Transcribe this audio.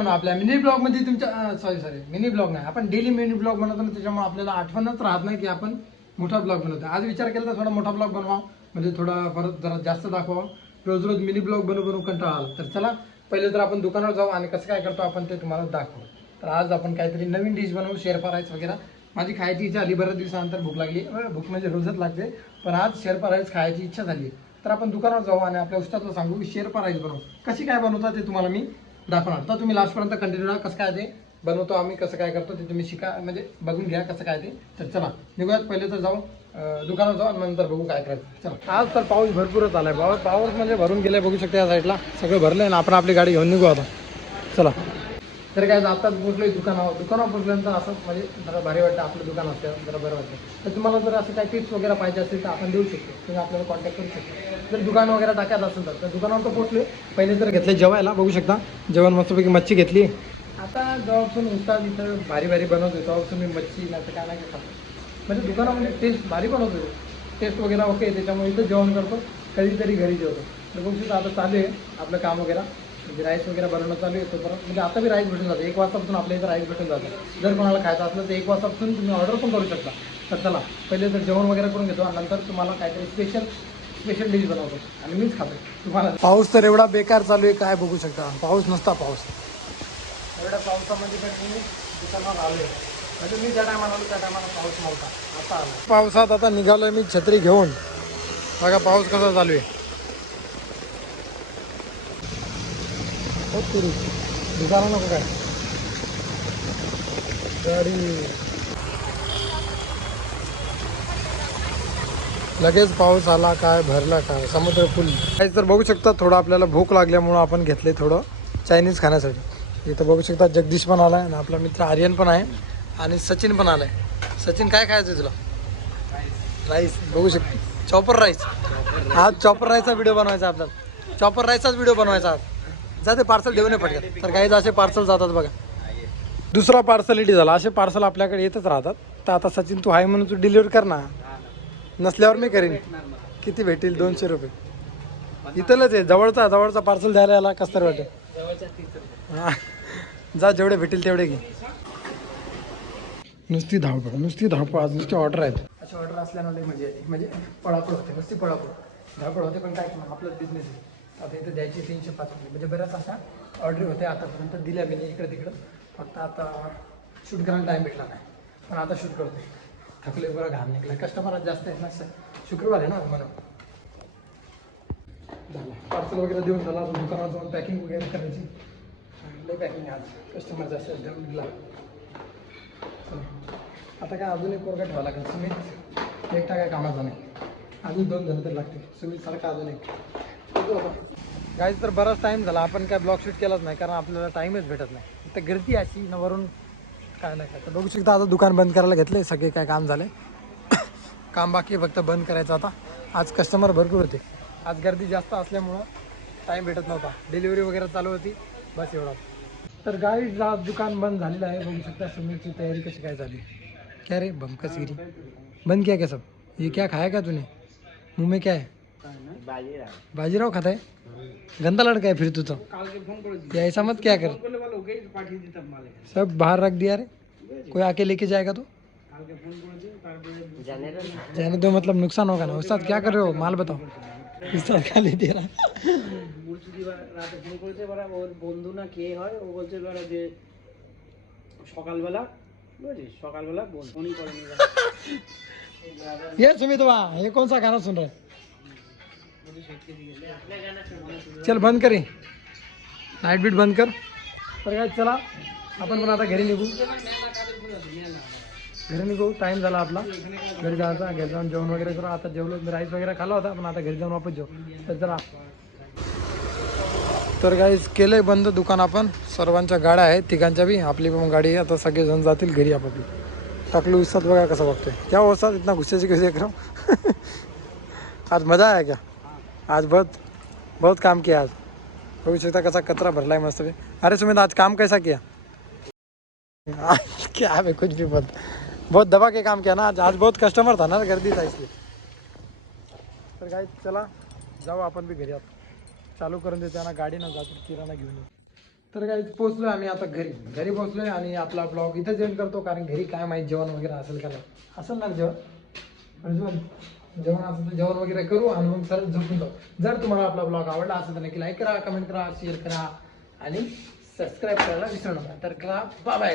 मित्रांनो आपल्या मिनी ब्लॉगमध्ये तुमच्या सॉरी सॉरी मिनी ब्लॉग नाही. आपण डेली मिनी ब्लॉग बनवतो ना त्याच्यामुळे आपल्याला आठवणच राहत नाही की आपण मोठा ब्लॉग बनवतो आज विचार केला तर थोडा मोठा ब्लॉग बनवा म्हणजे थोडा परत जरा जास्त दाखवा रोज रोज मिनी ब्लॉग बनवून बनवू कंटाळा आला. तर चला पहिले तर आपण दुकानावर जाऊ आणि कसं काय करतो आपण ते तुम्हाला दाखवू. तर आज आपण काहीतरी नवीन डिश बनवू शेअर राईस वगैरे. माझी खायची इच्छा आली बऱ्याच दिवसानंतर भूक लागली. भूक म्हणजे रोजच लागते. पण आज शेअर राईस खायची इच्छा झाली. तर आपण दुकानावर जाऊ आणि आपल्या उस्तादला सांगू शेअर राईस बनवू. कशी काय बनवतात ते तुम्हाला मी दाखवणार. तर तुम्ही लास्टपर्यंत कंटिन्यू राहा कसं काय ते बनवतो आम्ही कसं काय करतो ते तुम्ही शिका म्हणजे बघून घ्या कसं काय ते. तर चला निघूयात. पहिले तर जाऊ दुकानात जाऊ आणि नंतर बघू काय करायचं. चला. आज तर पाऊस भरपूरच आलाय. पाऊस पाऊस म्हणजे भरून गेले बघू शकता या साईडला सगळं भरलंय आणि आपण आपली गाडी घेऊन निघू आता. चला. तर काय आताच पोचलोय दुकानावर? दुकानावर पोचल्यानंतर असं म्हणजे जरा भारी वाटतं आपलं दुकान असतं जरा बरं वाटतं. तर तुम्हाला जर असं काही टिप्स वगैरे पाहिजे असेल तर आपण देऊ शकतो. तुम्ही आपल्याला कॉन्टॅक्ट करू शकतो. जर दुकान वगैरे टाकायचं असेल तर दुकानावर तर पोचले पहिले तर घेतले जेवायला बघू शकता. जेवण मस्तपैकी मच्छी घेतली. आता जेव्हापासून उस्ताद इथं भारी भारी बनवतो तेव्हापासून मी मच्छी नाही तर काय नाही खातो. म्हणजे दुकानामध्ये टेस्ट भारी बनवतो टेस्ट वगैरे ओके त्याच्यामुळे इथं जेवण करतो. कधीतरी घरी जेवतो. तर बघू शकता आता चालू आहे आपलं काम वगैरे. म्हणजे राईस वगैरे बनवणं चालू आहे तोपर्यंत म्हणजे आता बी राईस भेटून जातं. एक वाजतापासून आपल्या इथं राईस भेटून जातं. जर कोणाला खायचं असलं तर एक वाजतापासून तुम्ही ऑर्डर पण करू शकता. तर चला पहिले तर जेवण वगैरे करून घेतो आणि नंतर तुम्हाला काहीतरी स्पेशल स्पेशल डिश बनवतो. आणि मीच खातो. तुम्हाला पाऊस तर एवढा बेकार चालू आहे काय बघू शकता. पाऊस नसता पाऊस. एवढ्या पावसामध्ये पण मी दुकानावर आलो म्हणजे मी ज्या टायमाला आलो त्या टायमाला पाऊस नव्हता. आता आला. पावसात आता निघालोय मी छत्री घेऊन. बघा पाऊस कसा चालू आहे. हो दुकाना नको काय गाडी लगेच पाऊस आला काय भरला काय समुद्र फुल. तर बघू शकता थोडं आपल्याला भूक लागल्यामुळं आपण घेतले थोडं चायनीज खाण्यासाठी. इथं बघू शकता जगदीश पण आलाय आणि आपला मित्र आर्यन पण आहे आणि सचिन पण आलाय. सचिन काय खायचं तुला? राईस बघू शक चॉपर राईस आज चॉपर राईसचा व्हिडिओ बनवायचा आपल्याला. चॉपर राईसचाच व्हिडिओ बनवायचा आज. जाते पार्सल देऊ नये पटकन. तर काही असे पार्सल जातात बघा. दुसरा पार्सलिटी झाला. असे पार्सल आपल्याकडे येतच राहतात. तर आता सचिन तू आहे म्हणून तू डिलिव्हर कर ना. नसल्यावर मी करीन. किती भेटेल? दोनशे रुपये. इथलच आहे. जवळचा जवळचा पार्सल द्यायला याला. कसं तरी वाटेल. हा. जा जेवढे भेटेल तेवढे घे. नुसती धावपळ नुसती धावपळ. आज नुसती ऑर्डर आहेत. अशी ऑर्डर असल्यामुळे म्हणजे म्हणजे पळापळ होते. नुसती पळापळ. धावपळ होते पण काय? आपलाच बिझनेस आहे. आता इथं द्यायची तीनशे पाच रुपये. म्हणजे बऱ्याच अशा ऑर्डर होत्या आतापर्यंत. दिल्या मी इकडं तिकडं. फक्त आता शूट करायला टाईम भेटला नाही. पण आता शूट करतोय. थकले बरं घाम निघलं कस्टमर जास्त आहेत ना सर शुक्रवार आहे ना म्हणून. झालं. पार्सल वगैरे देऊन झाला. आता दुकानात जाऊन पॅकिंग वगैरे करायची. लय पॅकिंग आज. कस्टमर जास्त आहेत दिला. आता काय अजून एक वर्ग ठेवा लागेल. सुमित. एकटा काय कामाचा नाही. अजून दोन जण तर लागतील. सुमित सारखा अजून एक. गाईज तर बराच टाईम झाला. आपण काय ब्लॉक शूट केलाच नाही कारण आपल्याला टाईमच भेटत नाही. तर गर्दी अशी न वरून काय नाही काय. तर बघू शकता आता दुकान बंद करायला घेतले सगळे काय काम झाले काम बाकी फक्त बंद करायचं आता. आज कस्टमर भरपूर होते. आज गर्दी जास्त असल्यामुळं टाईम भेटत नव्हता. डिलिव्हरी वगैरे चालू होती. बस एवढा. तर गाईज आज दुकान बंद झालेलं आहे. बघू शकता सुमितची तयारी कशी काय झाली. क्या रे बमकस गिरी. बंद किया क्या सब? ये क्या खाया क्या तूने? मुंह में क्या है? बाजीराव खाता है गंदा लड़का है फिर तू तो ये ऐसा मत क्या कर सब बाहर रख दिया रे कोई आके लेके जाएगा तो जाने दो मतलब नुकसान होगा ना उस्ताद क्या कर रहे हो माल बताओ उस्ताद खाली दे रहा বলছি যে এবার রাতে ফোন করেছে এবার ওর বন্ধু না কে হয় ও বলছে এবার যে সকালবেলা বুঝেছিস সকালবেলা বল ফোনই করেনি এবার। ये सुमित वाह ये कौन सा गाना सुन रहे हैं? चल बंद करी नाईट बीट बंद कर. तर काय चला. आपण पण आता घरी निघू. घरी निघू. टाइम झाला आपला. घरी जायचा घरी जाऊन जेवण वगैरे करू. आता जेवलो मी राईस वगैरे खाला होता पण आता घरी जाऊन वापस जाऊ तर चला. तर काहीच केलंय बंद दुकान आपण. सर्वांच्या गाड्या आहेत तिघांच्या बी. आपली पण गाडी आता सगळेजण जातील घरी आपापली. टाकलू उसात बघा कसं बघतोय. त्या उसात इतना गुस्स्याची कशी कैसे आज मजा आहे क्या आज बहुत बहुत काम किया आज। बघू शकता कसा कचरा भरलाय मस्त अरे सुमित आज काम कैसा किया? आज क्या है कुछ भी बहुत बहुत दबा के काम किया ना आज। आज बहुत कस्टमर था ना गर्दी था इसलिए। तर काय चला जाऊ आपण बी घरी आता। चालू करून देतो ना गाडी ना जातो किराणा घेऊन येऊ. तर काय पोचलो आम्ही आता घरी. घरी पोचलोय आणि आपला ब्लॉग इथं एंड करतो कारण घरी काय माहीत जेवण वगैरे असेल का नाही. असेल ना जेवण. जेवण असं तर जेवण वगैरे करू आणि मग सरळ झोपून जाऊ. जर तुम्हाला आपला ब्लॉग आवडला असेल तर नक्की लाईक करा कमेंट करा शेअर करा आणि सबस्क्राईब करायला विसरू नका. तर करा बाय बाय